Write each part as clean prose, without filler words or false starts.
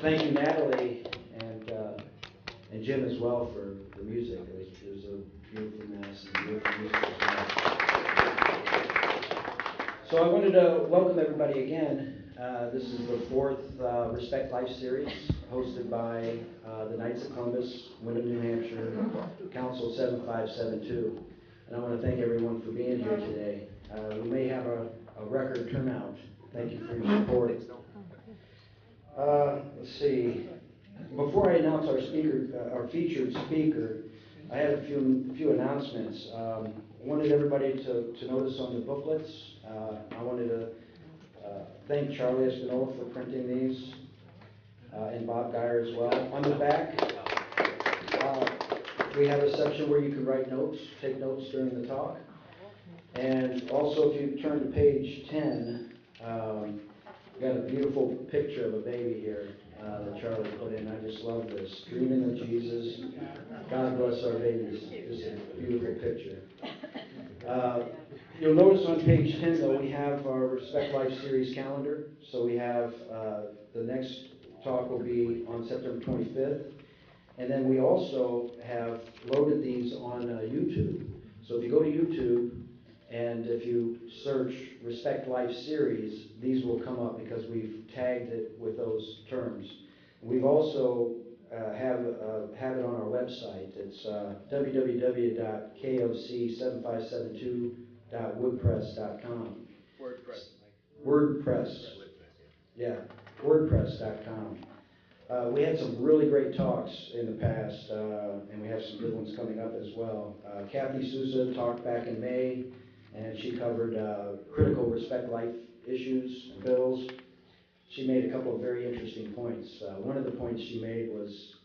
thank you, Natalie, and Jim as well for the music. It was a beautiful mass and beautiful music as well. So I wanted to welcome everybody again. This is the fourth Respect Life series, hosted by the Knights of Columbus, Windham, New Hampshire, Council 7572. And I want to thank everyone for being here today. We may have a record turnout. Thank you for your support. Let's see. Before I announce our featured speaker, I have a few announcements. I wanted everybody to notice on the booklets. I wanted to thank Charlie Espinola for printing these, and Bob Geyer as well. On the back, we have a section where you can write notes, take notes during the talk. And also, if you turn to page 10, we got a beautiful picture of a baby here that Charlie put in. I just love this. Dreaming of Jesus. God bless our babies. This is a beautiful picture. You'll notice on page 10, though, we have our Respect Life series calendar. So we have the next talk will be on September 25th. And then we also have loaded these on YouTube. So if you go to YouTube, and if you search Respect Life series, these will come up because we've tagged it with those terms. We've also have it on our website. It's www.kofc7572.wordpress.com. WordPress. Yeah, WordPress.com. We had some really great talks in the past, and we have some good ones coming up as well. Kathy Souza talked back in May, and she covered critical Respect Life issues and bills. She made a couple of very interesting points. One of the points she made was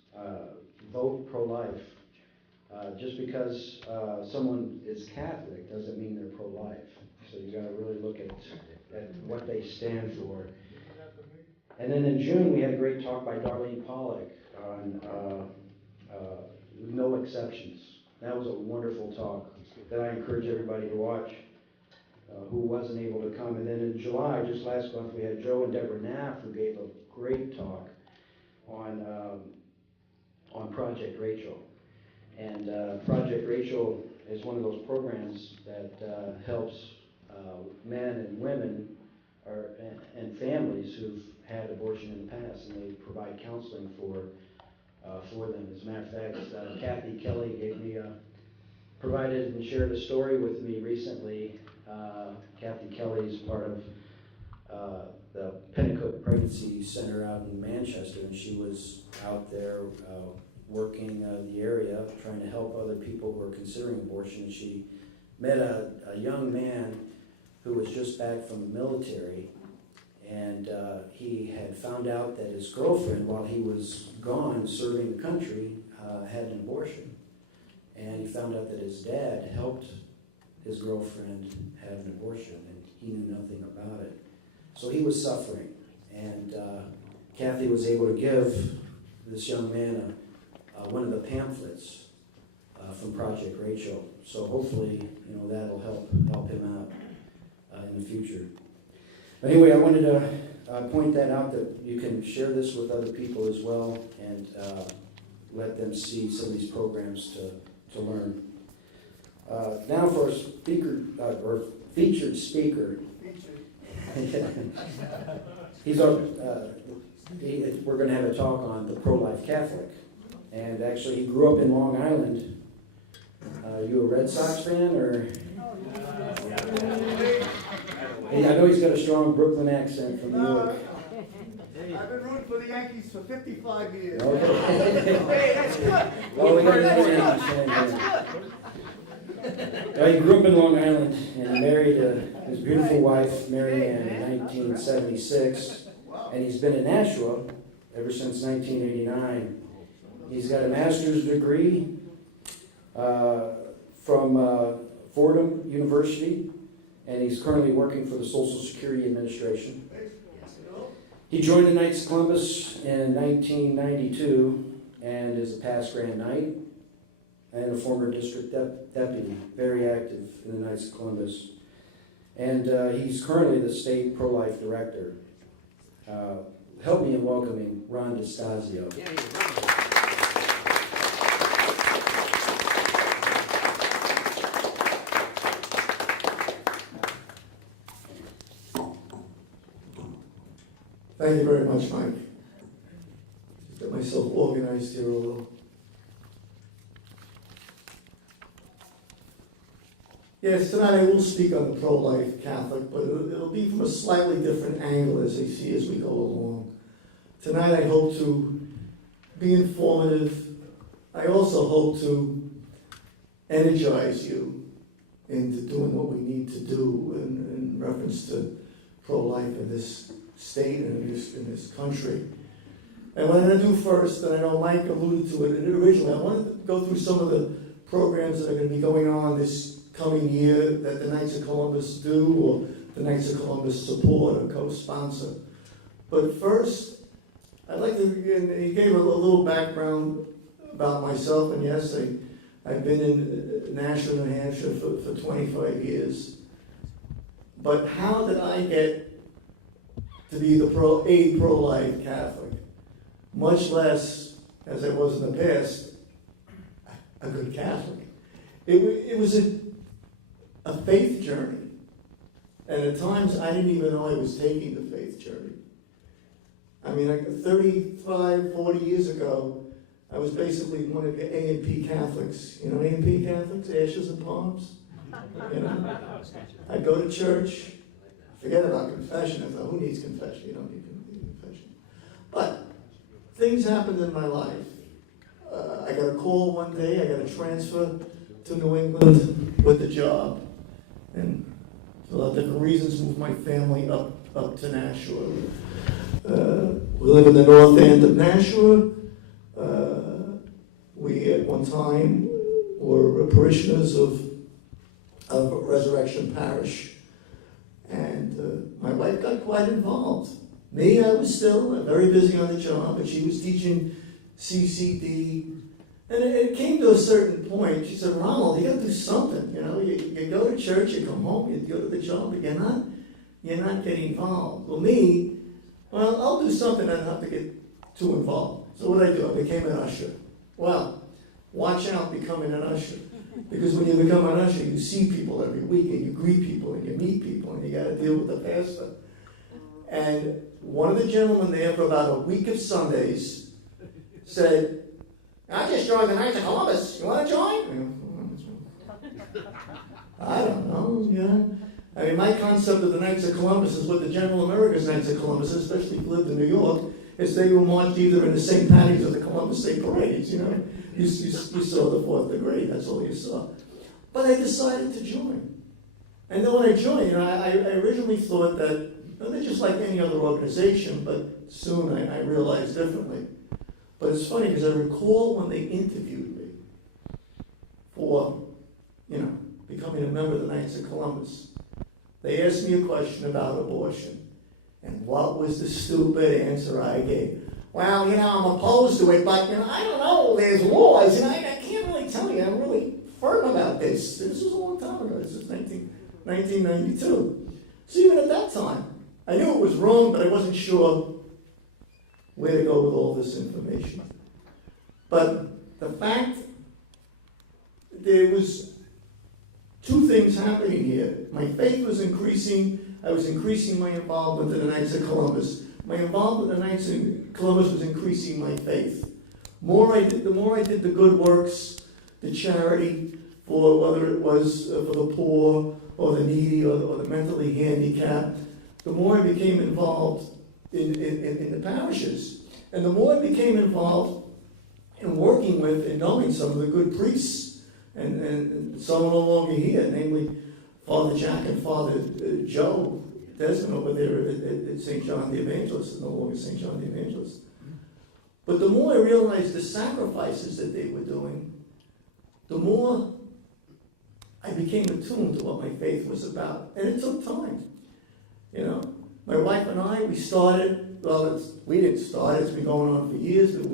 vote pro-life. Just because someone is Catholic doesn't mean they're pro-life. So you got to really look at what they stand for. And then in June, we had a great talk by Darlene Pollock on No Exceptions. That was a wonderful talk that I encourage everybody to watch who wasn't able to come. And then in July, just last month, we had Joe and Deborah Knapp, who gave a great talk on Project Rachel. And Project Rachel is one of those programs that helps men and women and families who've had abortion in the past, and they provide counseling for them. As a matter of fact, Kathy Kelly provided and shared a story with me recently. Kathy Kelly is part of the Pentecost Pregnancy Center out in Manchester, and she was out there working the area, trying to help other people who are considering abortion. She met a young man who was just back from the military, and he had found out that his girlfriend, while he was gone serving the country, had an abortion. And he found out that his dad helped his girlfriend have an abortion, and he knew nothing about it. So he was suffering, and Kathy was able to give this young man one of the pamphlets from Project Rachel. So hopefully, that'll help him out in the future. But anyway, I wanted to point that out, that you can share this with other people as well, and let them see some of these programs to learn. Now for a speaker, or featured speaker. We're going to have a talk on the pro-life Catholic. And actually, he grew up in Long Island. You a Red Sox fan, or? Hey, I know he's got a strong Brooklyn accent from New York. I've been rooting for the Yankees for 55 years. Okay. Hey, that's good. Oh, we got another Yankees fan here. He grew up in Long Island, and he married his beautiful wife, Mary Ann, in 1976. And he's been in Nashua ever since 1989. He's got a master's degree from Fordham University, and he's currently working for the Social Security Administration. He joined the Knights of Columbus in 1992 and is a past Grand Knight and a former district deputy, very active in the Knights of Columbus. And he's currently the state pro-life director. help me in welcoming Ron DiStasio. Yeah, you're right. Thank you very much, Mike. Just get myself organized here a little. Yes, tonight I will speak on the pro-life Catholic, but it'll be from a slightly different angle as I see as we go along. Tonight I hope to be informative. I also hope to energize you into doing what we need to do in reference to pro-life in this state and in this country. And what I'm going to do first, and I know Mike alluded to it originally, I wanted to go through some of the programs that are going to be going on this coming year that the Knights of Columbus do, or the Knights of Columbus support or co-sponsor. But first, I'd like to, and he gave a little background about myself, and yes, I've been in Nashua, New Hampshire for 25 years. But how did I get to be a pro-life Catholic? Much less, as I was in the past, a good Catholic. It was a faith journey. And at times, I didn't even know I was taking the faith journey. I mean, like 35, 40 years ago, I was basically one of the A&P Catholics. You know A&P Catholics? Ashes and Palms? You know? I'd go to church, forget about confession. I thought, who needs confession? You don't need confession. But things happened in my life. I got a call one day, I got a transfer to New England with the job. And for a lot of different reasons, moved my family up to Nashua. We live in the north end of Nashua. We at one time were parishioners of Resurrection Parish. And my wife got quite involved. Me, I was still very busy on the job, but she was teaching CCD. And it came to a certain point. She said, Ronald, you got to do something. You know, you go to church, you come home, you go to the job, but you're not getting involved. Well, I'll do something. I don't have to get too involved. So what did I do? I became an usher. Well, watch out becoming an usher. Because when you become an usher, you see people every week, and you greet people, and you meet people, and you got to deal with the pastor. And one of the gentlemen there for about a week of Sundays said, I just joined the Knights of Columbus. You want to join? I don't know, you know. I mean, my concept of the Knights of Columbus is what the General America's Knights of Columbus, especially if you lived in New York, is they were marched either in the St. Patty's or the Columbus Day parades, you know. You saw the 4th degree, that's all you saw. But I decided to join. And then when I joined, you know, I originally thought that they're just like any other organization, but soon I realized differently. But it's funny because I recall when they interviewed me for, you know, becoming a member of the Knights of Columbus, they asked me a question about abortion. And what was the stupid answer I gave? Well, you know, I'm opposed to it, but, you know, I don't know, there's laws, and I can't really tell you, I'm really firm about this. This was a long time ago, this is 1992. So even at that time, I knew it was wrong, but I wasn't sure where to go with all this information. But the fact, there was two things happening here. My faith was increasing. I was increasing my involvement in the Knights of Columbus. My involvement in the Knights of Columbus was increasing my faith. The more I did the good works, the charity, for whether it was for the poor or the needy or the mentally handicapped, the more I became involved in the parishes. And the more I became involved in working with and knowing some of the good priests, and some are no longer here, namely Father Jack and Father Joe Desmond over there at St. John the Evangelist, no longer St. John the Evangelist. But the more I realized the sacrifices that they were doing, the more I became attuned to what my faith was about. And it took time. You know, my wife and I, we started, we didn't start, it's been going on for years, but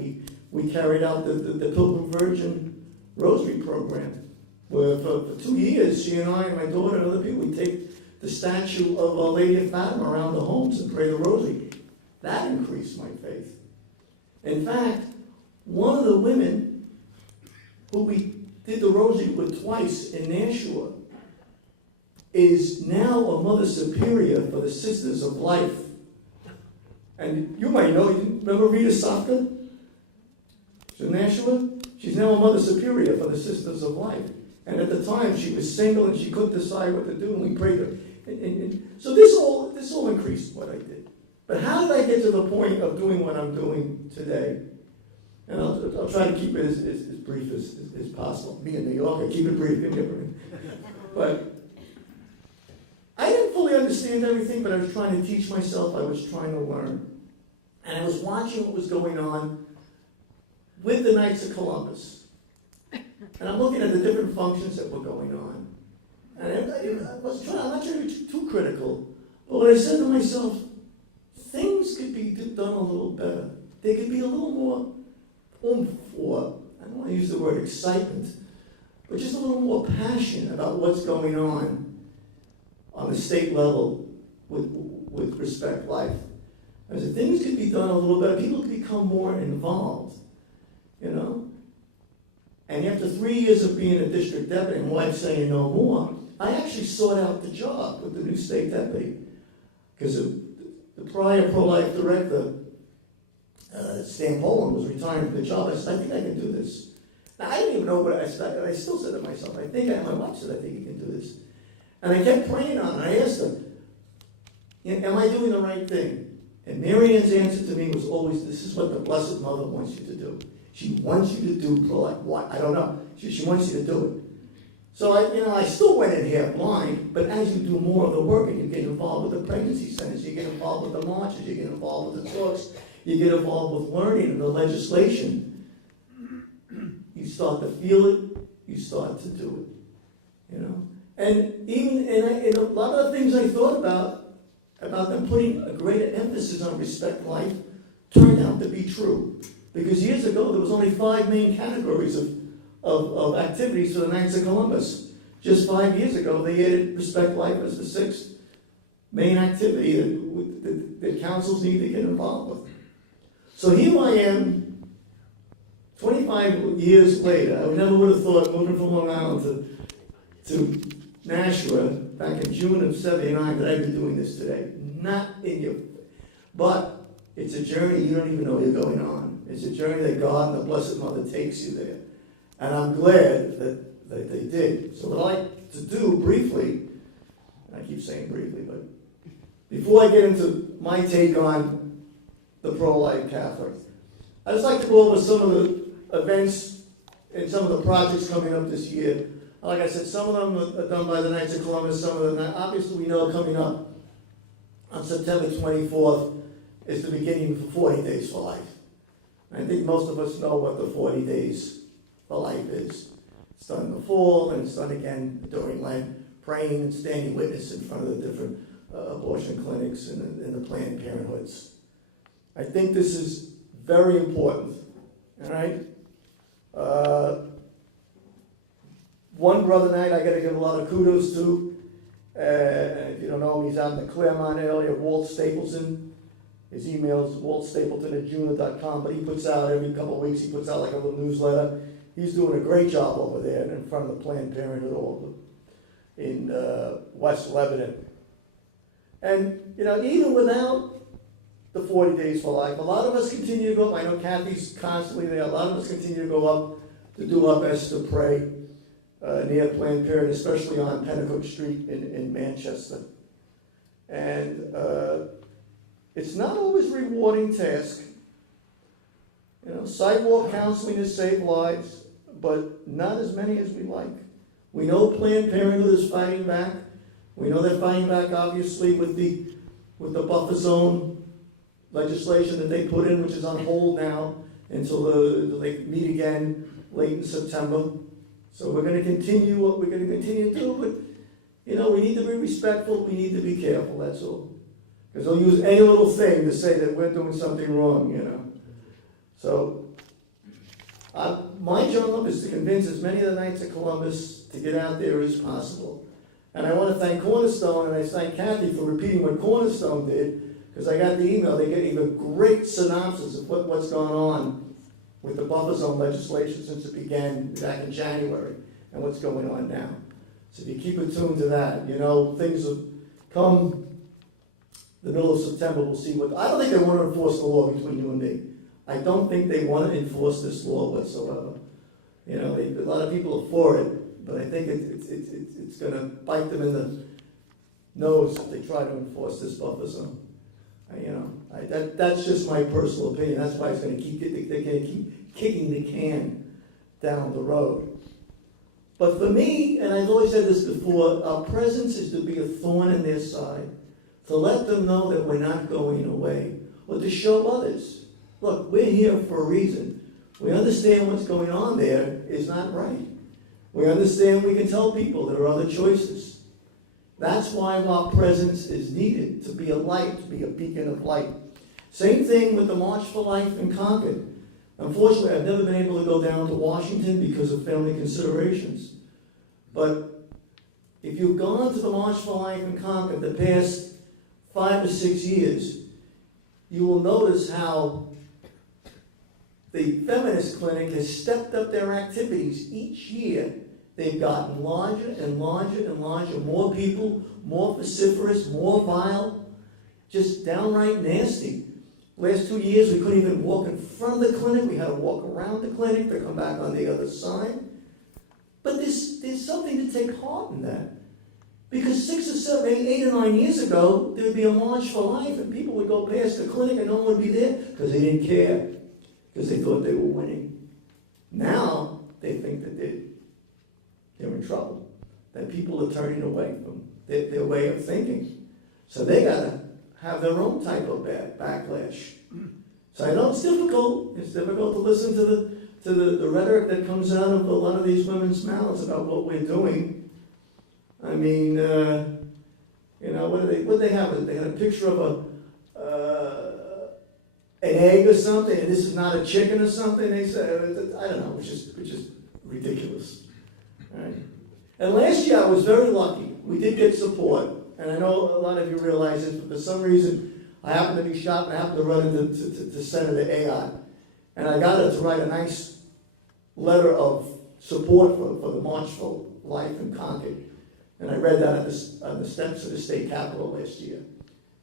we carried out the Pilgrim Virgin Rosary program, where for 2 years, she and I and my daughter and other people, we take the statue of Our Lady of Fatima around the homes and pray the Rosary That increased my faith. In fact, one of the women who we did the rosary with twice in Nashua is now a Mother Superior for the Sisters of Life. And you might know, remember Rita Sofka? She's in Nashua? She's now a Mother Superior for the Sisters of Life. And at the time, she was single and she couldn't decide what to do, and we prayed her. So this all increased what I did. But how did I get to the point of doing what I'm doing today? And I'll try to keep it as brief as possible. Being a New Yorker, keep it brief. But I didn't fully understand everything, but I was trying to teach myself. I was trying to learn. And I was watching what was going on with the Knights of Columbus. And I'm looking at the different functions that were going on. And I'm not trying to be too critical, but what I said to myself, things could be done a little better. They could be a little more oomph, or I don't want to use the word excitement, but just a little more passion about what's going on the state level with Respect Life. I said, things could be done a little better. People could become more involved, you know? And after 3 years of being a district deputy, and wife saying no more, I actually sought out the job with the new state deputy. Because the prior pro-life director, Stan Poland, was retiring from the job. I said, I think I can do this. Now, I didn't even know what I said. I still said to myself, I think my wife said, I think you can do this. And I kept praying on it. I asked her, am I doing the right thing? And Mary Ann's answer to me was always, this is what the Blessed Mother wants you to do. She wants you to do pro-life. What? I don't know. She wants you to do it. So I still went in half blind, but as you do more of the work and you get involved with the pregnancy centers, you get involved with the marches, you get involved with the talks, you get involved with learning and the legislation, you start to feel it, you start to do it, you know. And even in a lot of the things I thought about them putting a greater emphasis on Respect Life, turned out to be true. Because years ago, there was only 5 main categories of activities for the Knights of Columbus. Just 5 years ago, they added Respect Life as the 6th main activity that councils need to get involved with. So here I am, 25 years later. I never would have thought, moving from Long Island to Nashua back in June of '79, that I'd be doing this today. Not in your, but it's a journey you don't even know you're going on. It's a journey that God and the Blessed Mother takes you there. And I'm glad that they did. So what I'd like to do briefly, and I keep saying briefly, but before I get into my take on the pro-life Catholic, I'd just like to go over some of the events and some of the projects coming up this year. Like I said, some of them are done by the Knights of Columbus, some of them not. Obviously we know coming up on September 24th is the beginning for 40 Days for Life. I think most of us know what the 40 Days for Life is. It's done in the fall, and it's done again during Lent, praying and standing witness in front of the different abortion clinics and the Planned Parenthoods. I think this is very important, all right? One brother knight I got to give a lot of kudos to. If you don't know him, he's out in the Claremont area, Walt Stapleton. His email's waltstapleton@juna.com, but he puts out every couple of weeks, he puts out like a little newsletter. He's doing a great job over there in front of the Planned Parenthood over in West Lebanon. And, you know, even without the 40 Days for Life, a lot of us continue to go up. I know Kathy's constantly there. A lot of us continue to go up to do our best to pray near Planned Parenthood, especially on Pennacook Street in Manchester. And it's not always a rewarding task. You know, sidewalk counseling has saved lives, but not as many as we like. We know Planned Parenthood is fighting back. We know they're fighting back, obviously, with the buffer zone legislation that they put in, which is on hold now until they meet again late in September. So we're going to continue what we're going to continue to do, but, you know, we need to be respectful. We need to be careful, that's all. Because they'll use any little thing to say that we're doing something wrong, you know. So my job is to convince as many of the Knights of Columbus to get out there as possible. And I want to thank Cornerstone, and I thank Kathy for repeating what Cornerstone did, Because I got the email, they gave a great synopsis of what's gone on with the buffer zone legislation since it began back in January and what's going on now. So if you keep attuned to that, things will come the middle of September, we'll see what, I don't think they want to enforce the law between you and me. I don't think they want to enforce this law whatsoever. A lot of people are for it, but I think it's going to bite them in the nose if they try to enforce this buffer zone. That's just my personal opinion. That's why they're going to keep kicking the can down the road. But for me, and I've always said this before, our presence is to be a thorn in their side, to let them know that we're not going away, or to show others, look, we're here for a reason. We understand what's going on there is not right. We understand we can tell people there are other choices. That's why our presence is needed, to be a light, to be a beacon of light. Same thing with the March for Life in Concord. Unfortunately, I've never been able to go down to Washington because of family considerations. But if you've gone to the March for Life in Concord the past 5 or 6 years, you will notice how the feminist clinic has stepped up their activities each year. They've gotten larger and larger and larger, more people, more vociferous, more vile, just downright nasty. Last 2 years, we couldn't even walk in front of the clinic. We had to walk around the clinic to come back on the other side. But there's something to take heart in that. Because 6 or 7, 8 or 9 years ago, there would be a March for Life, and people would go past the clinic and no one would be there because they didn't care, because they thought they were winning. Now, they think that they're in trouble, that people are turning away from their way of thinking. So they got to have their own type of backlash. So I know it's difficult. It's difficult to listen to the rhetoric that comes out of a lot of these women's mouths about what we're doing. I mean, what do they have? They had a picture of an egg or something, and this is not a chicken or something. They said, I don't know, which is ridiculous. Right? And last year I was very lucky. We did get support, and I know a lot of you realize this, but for some reason I happened to be shopped and I happened to run into Senator Ayotte, and I got her to write a nice letter of support for the March for Life in Concord. And I read that on the steps of the state capitol last year.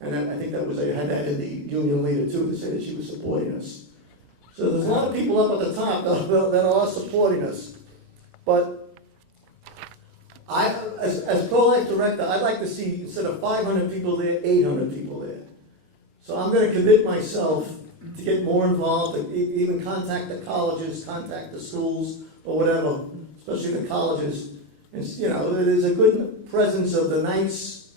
And I think I had that in the union leader too, to say that she was supporting us. So there's a lot of people up at the top that are supporting us. But as pro-life director, I'd like to see, instead of 500 people there, 800 people there. So I'm going to commit myself to get more involved, to even contact the colleges, contact the schools, or whatever, especially the colleges. And, there's a good presence of the Knights,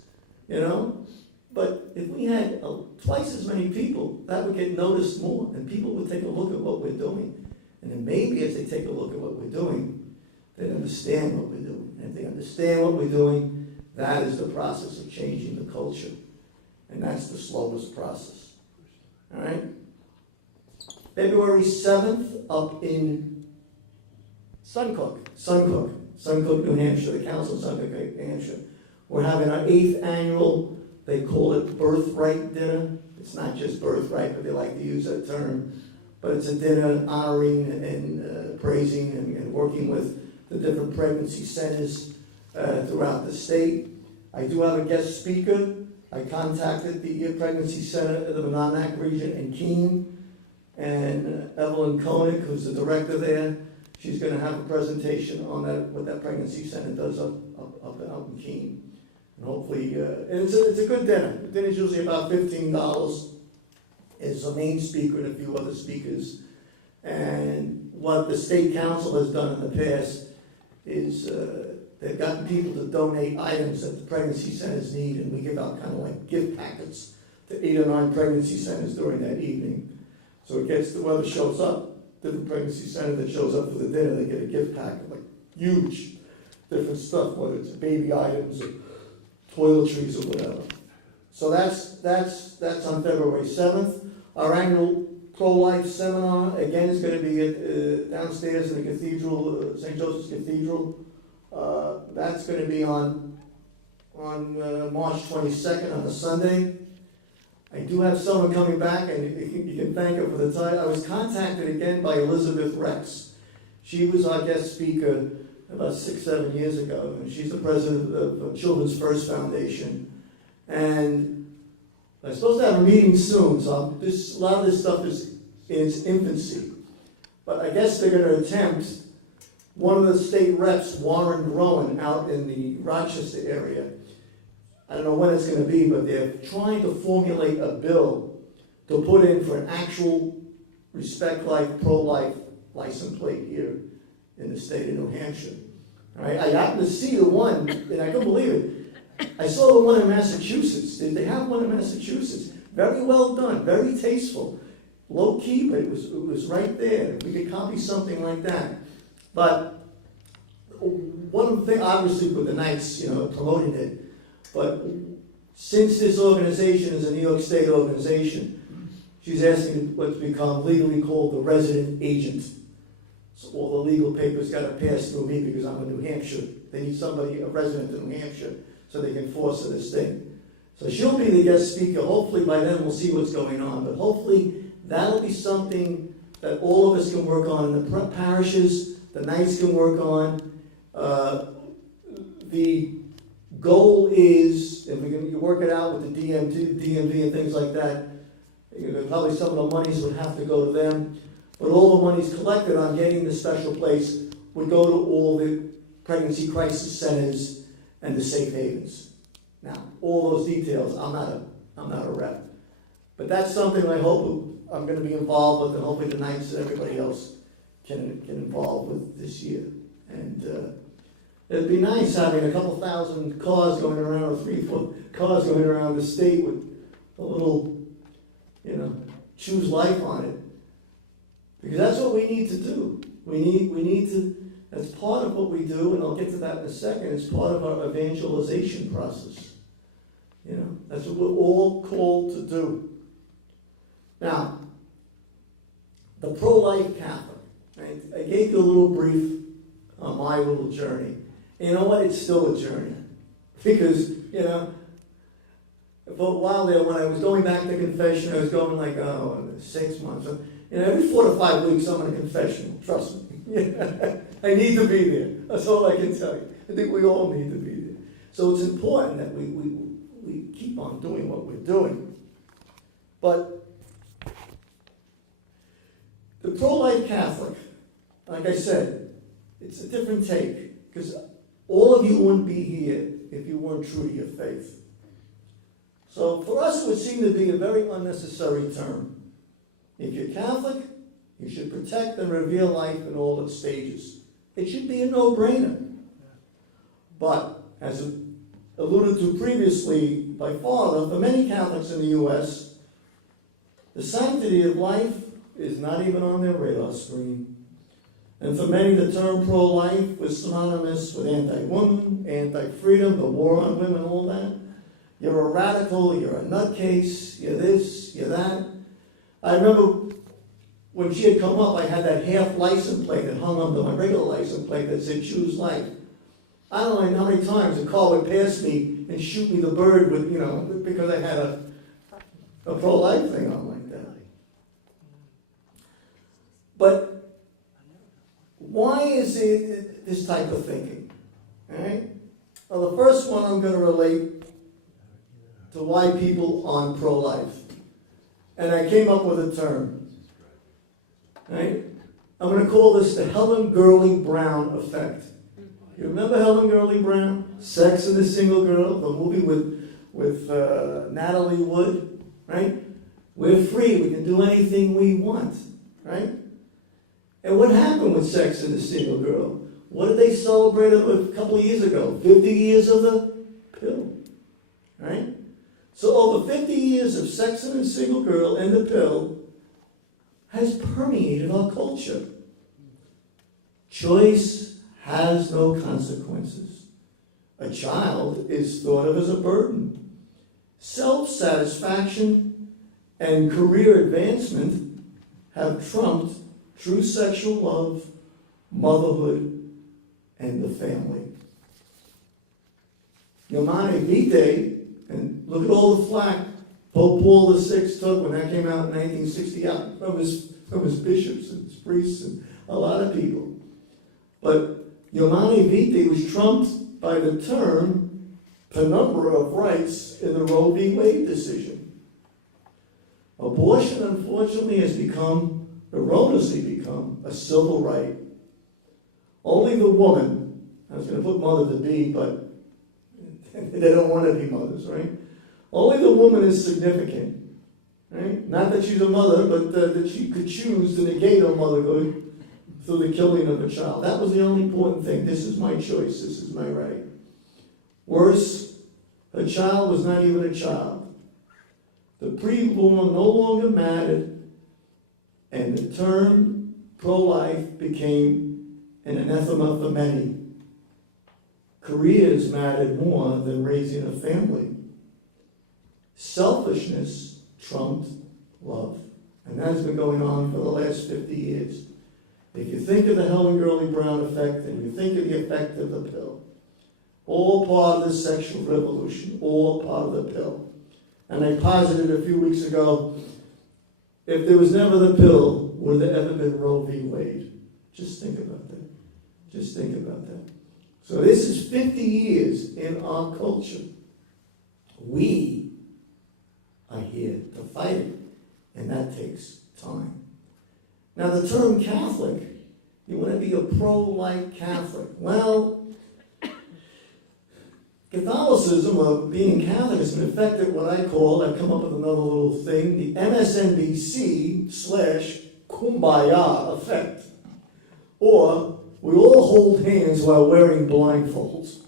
But if we had twice as many people, that would get noticed more, and people would take a look at what we're doing. And then maybe as they take a look at what we're doing, they'd understand what we're doing. And if they understand what we're doing, that is the process of changing the culture. And that's the slowest process. All right? February 7th, up in Suncook, New Hampshire, the Council of Suncook, New Hampshire. We're having our 8th annual, they call it Birthright Dinner. It's not just birthright, but they like to use that term. But it's a dinner honoring and praising and working with the different pregnancy centers throughout the state. I do have a guest speaker. I contacted the pregnancy center of the Monadnock region in Keene, and Evelyn Koenig, who's the director there. She's going to have a presentation on what that pregnancy center does up in Keene. And hopefully, it's a good dinner. The dinner's usually about $15. It's a main speaker and a few other speakers. And what the state council has done in the past is they've gotten people to donate items that the pregnancy centers need, and we give out kind of like gift packets to 8 or 9 pregnancy centers during that evening. So it gets to whoever shows up, different pregnancy center that shows up for the dinner, they get a gift packet, like huge, different stuff, whether it's baby items or toiletries or whatever. So that's on February 7th. Our annual pro-life seminar, again, is going to be downstairs in the cathedral, St. Joseph's Cathedral. That's going to be on March 22nd, on a Sunday. I do have someone coming back, and you can thank her for the time. I was contacted again by Elizabeth Rex. She was our guest speaker about 6, 7 years ago, and she's the president of Children's First Foundation. And I'm supposed to have a meeting soon, so a lot of this stuff is in its infancy. But I guess they're going to attempt, one of the state reps, Warren Groen, out in the Rochester area, I don't know when it's going to be, but they're trying to formulate a bill to put in for an actual Respect Life, pro-life license plate here in the state of New Hampshire. All right, I happened to see the one, and I couldn't believe it. I saw the one in Massachusetts. They have one in Massachusetts. Very well done, very tasteful. Low key, but it was right there. We could copy something like that. But one of the things, obviously with the Knights, promoting it, but since this organization is a New York State organization, she's asking what's become legally called the resident agent. So all the legal papers got to pass through me because I'm in New Hampshire. They need somebody, a resident of New Hampshire, so they can force this thing. So she'll be the guest speaker. Hopefully by then we'll see what's going on. But hopefully that'll be something that all of us can work on in the parishes, the Knights can work on. The goal is, if we can work it out with the DMV and things like that, probably some of the monies would have to go to them. But all the monies collected on getting the special place would go to all the pregnancy crisis centers and the safe havens. Now, all those details, I'm not a rep. But that's something I hope I'm going to be involved with, and hopefully the Knights and everybody else can involve with this year. And it'd be nice having a couple thousand cars going around, or 3, 4 cars going around the state with a little, choose life on it. Because that's what we need to do. We need to, that's part of what we do, and I'll get to that in a second, it's part of our evangelization process. That's what we're all called to do. Now, the pro-life Catholic, right? I gave you a little brief on my little journey. And you know what? It's still a journey. Because, for a while there, when I was going back to confession, I was going like, 6 months. Every 4 to 5 weeks, I'm in a confession. Trust me. I need to be there. That's all I can tell you. I think we all need to be there. So it's important that we keep on doing what we're doing. But the pro-life Catholic, like I said, it's a different take. Because all of you wouldn't be here if you weren't true to your faith. So for us, it would seem to be a very unnecessary term. If you're Catholic, you should protect and reveal life in all its stages. It should be a no-brainer. But, as alluded to previously by Father, for many Catholics in the U.S., the sanctity of life is not even on their radar screen. And for many, the term pro-life was synonymous with anti-woman, anti-freedom, the war on women, all that. You're a radical, you're a nutcase, you're this, you're that. I remember when she had come up, I had that half license plate that hung onto my regular license plate that said choose life. I don't know how many times a car would pass me and shoot me the bird with, because I had a pro-life thing on like that. But why is it this type of thinking? All right? Well, the first one I'm going to relate to why people on pro-life. And I came up with a term. Right? I'm going to call this the Helen Gurley Brown effect. You remember Helen Gurley Brown? Sex and the Single Girl, the movie with Natalie Wood, right? We're free, we can do anything we want, right? And what happened with Sex and the Single Girl? What did they celebrate a couple of years ago? 50 years of the pill, right? So over 50 years of Sex and the Single Girl and the pill has permeated our culture. Choice has no consequences. A child is thought of as a burden. Self-satisfaction and career advancement have trumped true sexual love, motherhood, and the family. Humanae Vitae, and look at all the flack Pope Paul VI took, when that came out in 1960, out from his bishops and his priests and a lot of people. But Humanae Vitae was trumped by the term penumbra of rights in the Roe v. Wade decision. Abortion, unfortunately, has erroneously become a civil right. Only the woman, I was going to put mother to be, but they don't want to be mothers, right? Only the woman is significant, right? Not that she's a mother, but that she could choose to negate her motherhood through the killing of a child. That was the only important thing. This is my choice. This is my right. Worse, a child was not even a child. The preborn no longer mattered, and the term pro-life became an anathema for many. Careers mattered more than raising a family. Selfishness trumped love. And that has been going on for the last 50 years. If you think of the Helen Gurley Brown effect and you think of the effect of the pill, all part of the sexual revolution, all part of the pill. And I posited a few weeks ago, if there was never the pill, would there ever been Roe v. Wade? Just think about that. Just think about that. So this is 50 years in our culture. We are here to fight it, and that takes time. Now the term Catholic, you want to be a pro-life Catholic. Well, Catholicism, or being Catholic, has been affected what I call, I've come up with another little thing, the MSNBC/Kumbaya effect. Or, we all hold hands while wearing blindfolds.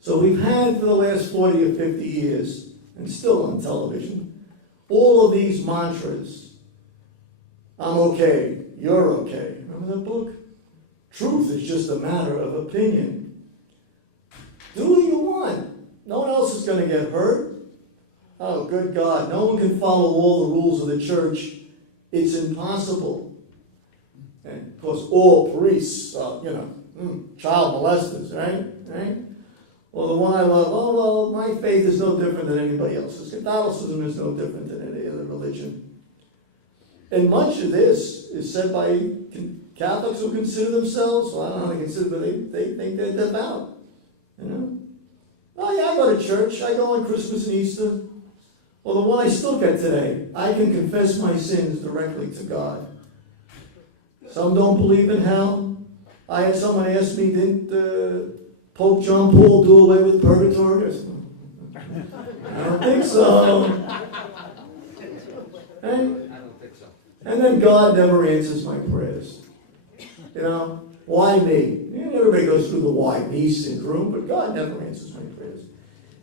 So we've had for the last 40 or 50 years, and still on television, all of these mantras. I'm okay, you're okay. Remember that book? Truth is just a matter of opinion. Do what you want. No one else is going to get hurt. Oh, good God. No one can follow all the rules of the church. It's impossible. And of course, all priests, child molesters, right? Well, the one I love, my faith is no different than anybody else's. Catholicism is no different than any other religion. And much of this is said by Catholics who consider themselves, well, I don't know how to consider, but they think they're devout. You know? Oh yeah, I go to church. I go on Christmas and Easter. Well, the one I still get today, I can confess my sins directly to God. Some don't believe in hell. I had someone ask me, didn't Pope John Paul do away with purgatory? I don't think so. And then God never answers my prayers. You know, why me? Everybody goes through the why me syndrome, but God never answers my prayers.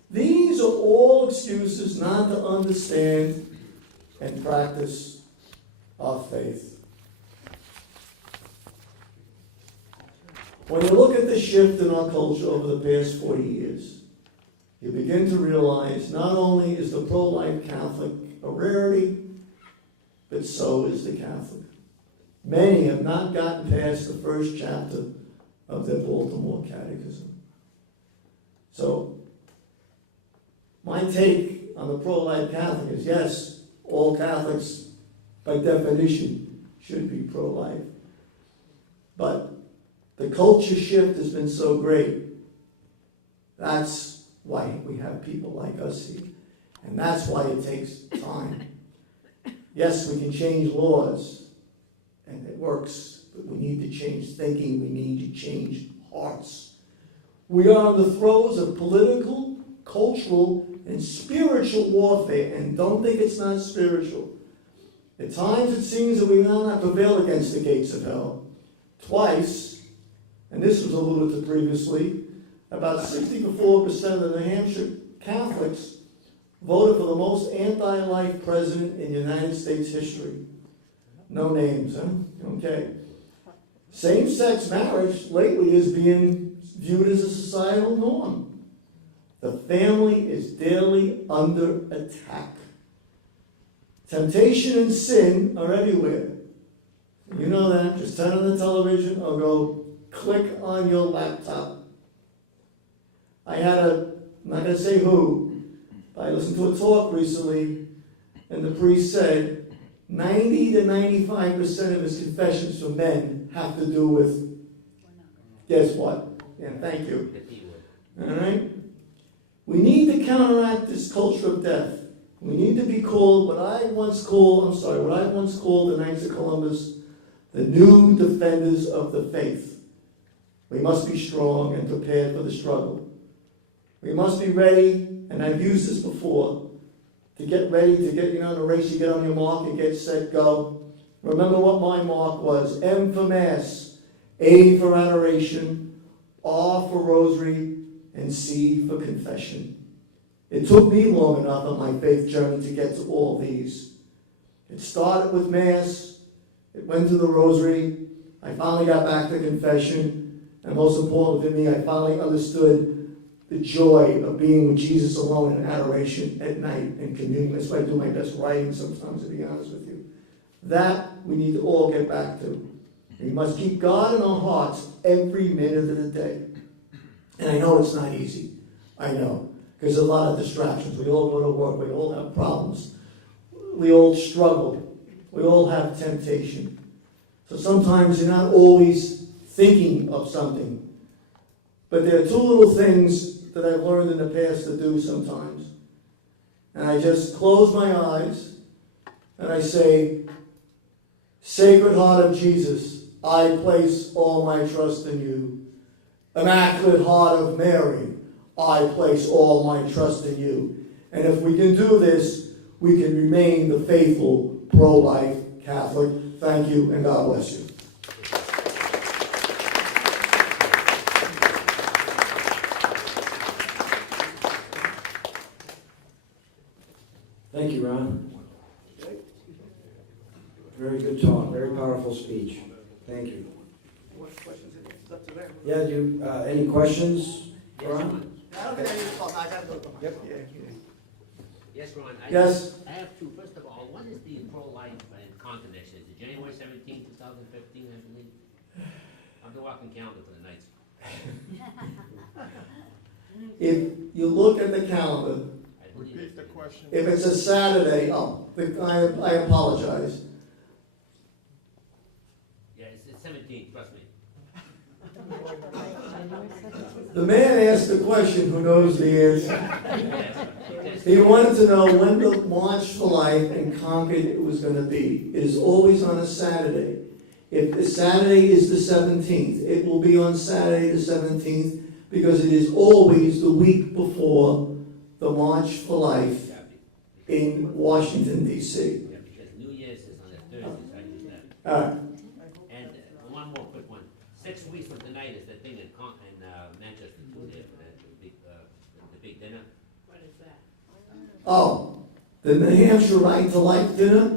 These are all excuses not to understand and practice our faith. When you look at the shift in our culture over the past 40 years, you begin to realize not only is the pro-life Catholic a rarity, but so is the Catholic. Many have not gotten past the first chapter of their Baltimore Catechism. So, my take on the pro-life Catholic is, yes, all Catholics, by definition, should be pro-life. But the culture shift has been so great. That's why we have people like us here. And that's why it takes time. Yes, we can change laws, and it works, but we need to change thinking, we need to change hearts. We are in the throes of political, cultural, and spiritual warfare, and don't think it's not spiritual. At times it seems that we will not prevail against the gates of hell. Twice, and this was alluded to previously, about 64% of the New Hampshire Catholics voted for the most anti-life president in United States history. No names, huh? Okay. Same-sex marriage lately is being viewed as a societal norm. The family is daily under attack. Temptation and sin are everywhere. You know that. Just turn on the television or go click on your laptop. I'm not going to say who, I listened to a talk recently, and the priest said 90 to 95% of his confessions for men have to do with, guess what? Yeah, thank you. All right? We need to counteract this culture of death. We need to be called what I once called the Knights of Columbus, the new defenders of the faith. We must be strong and prepared for the struggle. We must be ready, and I've used this before, to get ready, to get, in a race, you get on your mark, you get set, go. Remember what my mark was. M for Mass, A for Adoration, R for Rosary, and C for Confession. It took me long enough on my faith journey to get to all these. It started with Mass, it went to the Rosary, I finally got back to Confession, and most important to me, I finally understood the joy of being with Jesus alone in adoration at night and communion. That's why I do my best writing sometimes, to be honest with you. That we need to all get back to. We must keep God in our hearts every minute of the day. And I know it's not easy. I know. Because there's a lot of distractions. We all go to work. We all have problems. We all struggle. We all have temptation. So sometimes you're not always thinking of something. But there are two little things that I've learned in the past to do sometimes. And I just close my eyes and I say, Sacred Heart of Jesus, I place all my trust in you. Immaculate Heart of Mary, I place all my trust in you. And if we can do this, we can remain the faithful, pro-life Catholic. Thank you, and God bless you. Thank you, Ron. Very good talk, very powerful speech. Thank you. Yeah, any questions, Ron? I don't think I need to talk. I got to go. Yep. Yes, Ron. Yes. I have two. First of all, what is the pro-life and continence? Is it January 17, 2015, I believe? I'm the walking calendar for the nights. If you look at the calendar, I believe Repeat the question. if it's a Saturday, I apologize. Yeah, it's 17, trust me. The man asked the question, who knows the answer. Yes. He wanted to know when the March for Life in Concord it was going to be. It is always on a Saturday. If the Saturday is the 17th, it will be on Saturday the 17th because it is always the week before the March for Life in Washington, D.C. Yeah, because New Year's is on a Thursday, so I use that. All right. And one more quick one. 6 weeks from tonight is the thing in Manchester, too, there, the big dinner. What is that? Oh, the New Hampshire Right to Life dinner.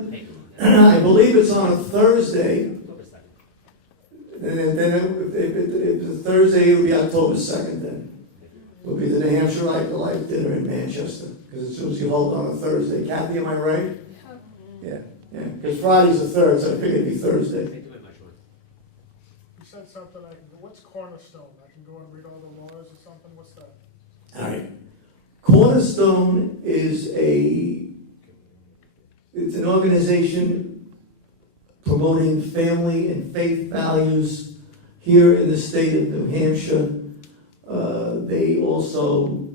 Hey, I believe it's on a Thursday. October 2nd. And then if it's a Thursday, it'll be October 2nd then. It'll be the New Hampshire Right to Life dinner in Manchester. Because as soon as you hold on a Thursday. Kathy, am I right? Yeah, yeah. Because Friday's the 3rd, so I figured it'd be Thursday. Thank you very much, Ron. You said something, what's Cornerstone? I can go and read all the laws or something, what's that? All right. Cornerstone is it's an organization promoting family and faith values here in the state of New Hampshire. They also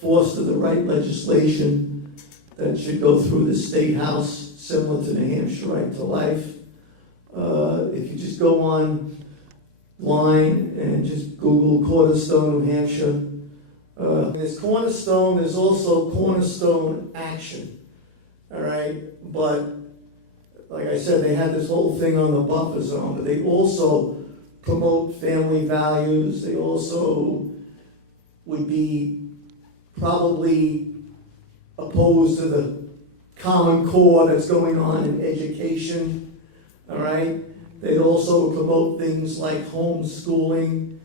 foster the right legislation that should go through the State House, similar to New Hampshire Right to Life. If you just go online and just Google Cornerstone, New Hampshire, there's Cornerstone, there's also Cornerstone Action, all right? But, like I said, they had this whole thing on the buffer zone, but they also promote family values. They also would be probably opposed to the Common Core that's going on in education, all right? They'd also promote things like homeschooling,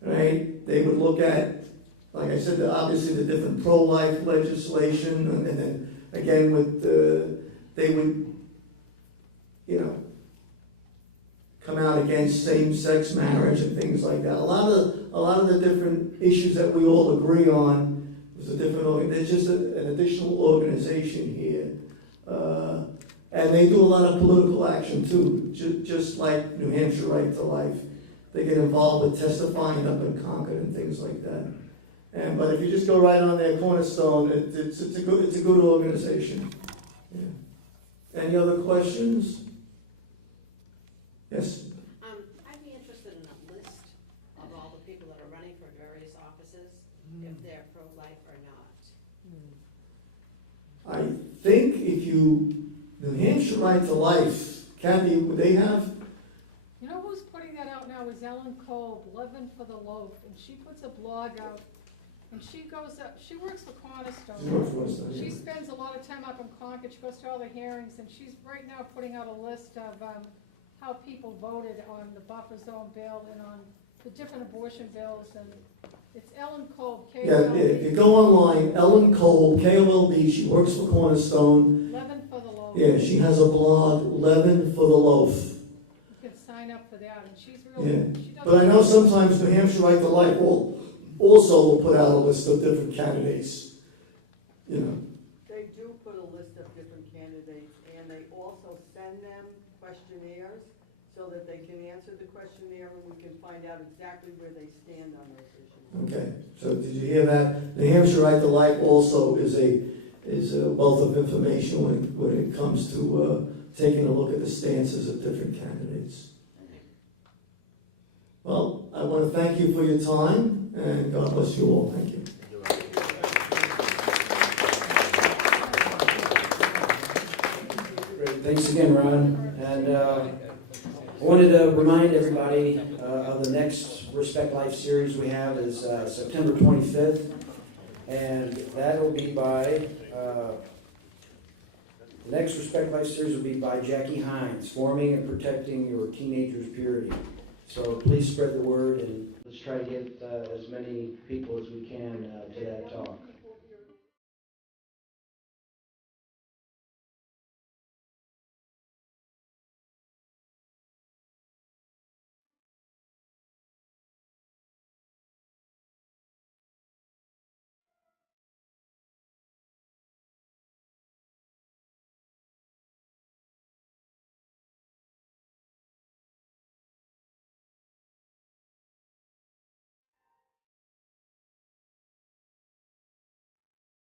right? They would look at, like I said, obviously the different pro-life legislation, and then again with they would, come out against same-sex marriage and things like that. A lot of the different issues that we all agree on, It's a different there's just an additional organization here. And they do a lot of political action too, just like New Hampshire Right to Life. They get involved with testifying up in Concord and things like that. But if you just go right on their Cornerstone, it's a good organization. Yeah. Any other questions? Yes? I'd be interested in a list of all the people that are running for various offices, if they're pro-life or not. I think if New Hampshire Right to Life, Kathy, would they have? You know who's putting that out now is Ellen Kolb, Living for the Loaf, and she puts a blog out, and she goes up, she works for Cornerstone. She spends a lot of time up in Concord, she goes to all the hearings, and she's right now putting out a list of how people voted on the buffer zone bill and on the different abortion bills, and it's Ellen Kolb, Yeah, if you go online, Ellen Kolb, KOLB, she works for Cornerstone. Leaven for the Loaf. Yeah, she has a blog, Leaven for the Loaf. You can sign up for that, and she's really, Yeah, she does. but I know sometimes New Hampshire Right to Life also will put out a list of different candidates, you know. They do put a list of different candidates, and they also send them questionnaires so that they can answer the questionnaire and we can find out exactly where they stand on those issues. Okay, so did you hear that? New Hampshire Right to Life also is a wealth of information when it comes to taking a look at the stances of different candidates. Well, I want to thank you for your time, and God bless you all. Thank you. Great, thanks again, Ron. And I wanted to remind everybody of the next Respect Life series we have is September 25th, and that will be by, the next Respect Life series will be by Jackie Hines, Forming and Protecting Your Teenager's Purity. So please spread the word, and let's try to get as many people as we can to that talk.